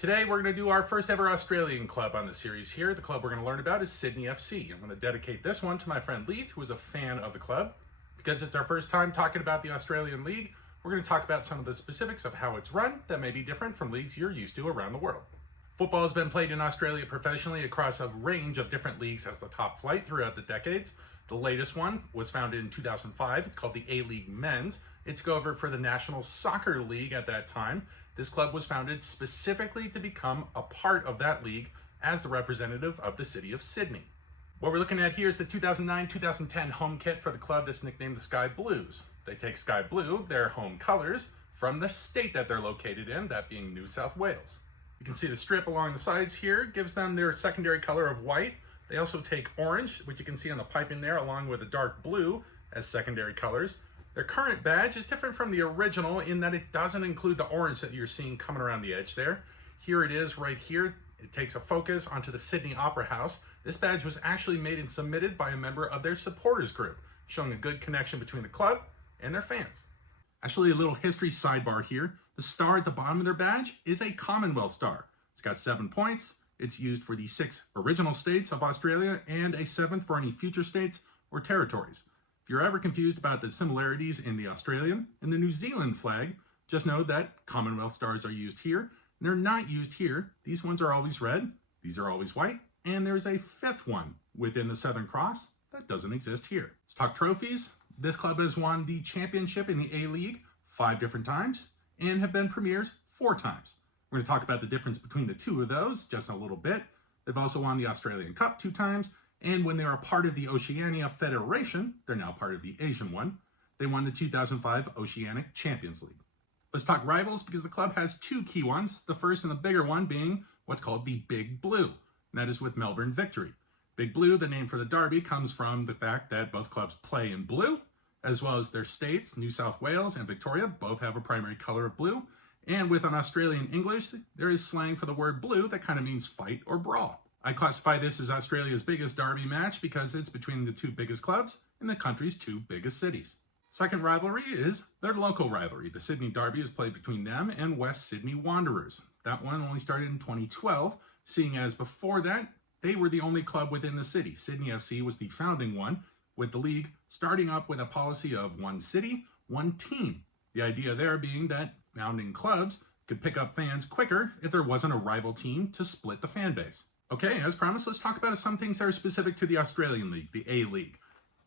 Today we're going to do our first ever Australian club on the series here. The club we're going to learn about is Sydney FC. I'm going to dedicate this one to my friend Leith, who is a fan of the club. Because it's our first time talking about the Australian League, we're going to talk about some of the specifics of how it's run that may be different from leagues you're used to around the world. Football has been played in Australia professionally across a range of different leagues as the top flight throughout the decades. The latest one was founded in 2005. It's called the A-League Men's. It took over for the National Soccer League at that time. This club was founded specifically to become a part of that league as the representative of the city of Sydney. What we're looking at here is the 2009-2010 home kit for the club that's nicknamed the Sky Blues. They take Sky Blue, their home colors, from the state that they're located in, that being New South Wales. You can see the strip along the sides here gives them their secondary color of white. They also take orange, which you can see on the piping there, along with a dark blue as secondary colors. Their current badge is different from the original in that it doesn't include the orange that you're seeing coming around the edge there. Here it is right here. It takes a focus onto the Sydney Opera House. This badge was actually made and submitted by a member of their supporters group, showing a good connection between the club and their fans. Actually, a little history sidebar here. The star at the bottom of their badge is a Commonwealth star. It's got 7 points. It's used for the 6 original states of Australia and a 7th for any future states or territories. If you're ever confused about the similarities in the Australian and the New Zealand flag, just know that Commonwealth stars are used here, and they're not used here. These ones are always red, these are always white, and there's a 5th one within the Southern Cross that doesn't exist here. Let's talk trophies. This club has won the championship in the A-League 5 different times and have been premiers 4 times. We're going to talk about the difference between the 2 of those just a little bit. They've also won the Australian Cup 2 times, and when they were a part of the Oceania Federation, they're now part of the Asian one, they won the 2005 Oceanic Champions League. Let's talk rivals because the club has 2 key ones, the first and the bigger one being what's called the Big Blue, and that is with Melbourne Victory. Big Blue, the name for the derby, comes from the fact that both clubs play in blue, as well as their states, New South Wales and Victoria, both have a primary color of blue. And with an Australian English, there is slang for the word blue that kind of means fight or brawl. I classify this as Australia's biggest derby match because it's between the 2 biggest clubs in the country's 2 biggest cities. Second rivalry is their local rivalry. The Sydney Derby is played between them and West Sydney Wanderers. That one only started in 2012, seeing as before that, they were the only club within the city. Sydney FC was the founding one, with the league starting up with a policy of 1 city, 1 team. The idea there being that founding clubs could pick up fans quicker if there wasn't a rival team to split the fan base. Okay, as promised, let's talk about some things that are specific to the Australian League, the A-League.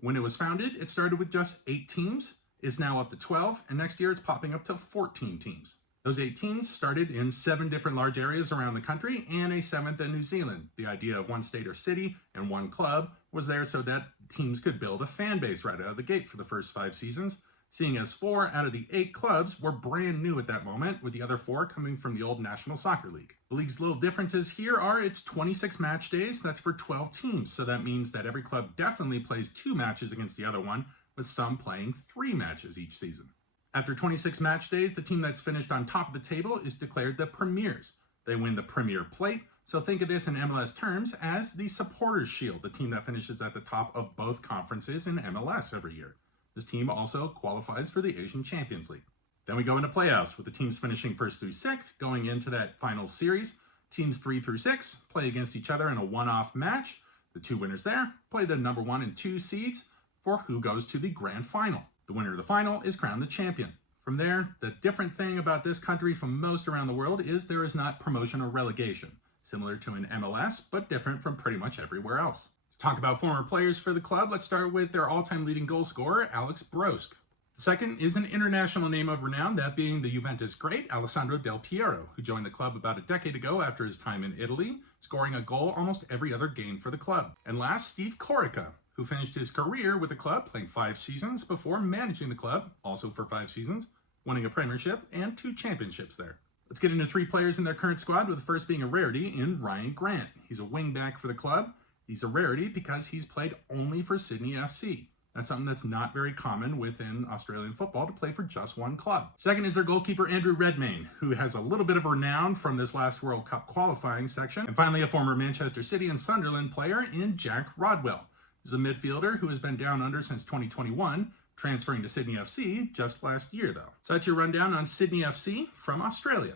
When it was founded, it started with just 8 teams, is now up to 12, and next year it's popping up to 14 teams. Those 8 teams started in 7 different large areas around the country and a 7th in New Zealand. The idea of 1 state or city and 1 club was there so that teams could build a fan base right out of the gate for the first 5 seasons, seeing as 4 out of the 8 clubs were brand new at that moment, with the other 4 coming from the old National Soccer League. The league's little differences here are it's 26 match days, that's for 12 teams, so that means that every club definitely plays 2 matches against the other one, with some playing 3 matches each season. After 26 match days, the team that's finished on top of the table is declared the Premiers. They win the Premier Plate, so think of this in MLS terms as the Supporters Shield, the team that finishes at the top of both conferences in MLS every year. This team also qualifies for the Asian Champions League. Then we go into playoffs with the teams finishing 1st through 6th, going into that final series. Teams 3 through 6 play against each other in a one-off match. The 2 winners there play the number 1 and 2 seeds for who goes to the grand final. The winner of the final is crowned the champion. From there, the different thing about this country from most around the world is there is not promotion or relegation, similar to an MLS, but different from pretty much everywhere else. Talk about former players for the club. Let's start with their all-time leading goal scorer, Alex Brosk. The second is an international name of renown, that being the Juventus great Alessandro Del Piero, who joined the club about a decade ago after his time in Italy, scoring a goal almost every other game for the club. And last, Steve Corica, who finished his career with the club playing 5 seasons before managing the club, also for 5 seasons, winning a premiership and 2 championships there. Let's get into 3 players in their current squad, with the first being a rarity in Ryan Grant. He's a wingback for the club. He's a rarity because he's played only for Sydney FC. That's something that's not very common within Australian football, to play for just 1 club. Second is their goalkeeper, Andrew Redmayne, who has a little bit of renown from this last World Cup qualifying section. And finally, a former Manchester City and Sunderland player in Jack Rodwell. He's a midfielder who has been down under since 2021, transferring to Sydney FC just last year, though. So that's your rundown on Sydney FC from Australia.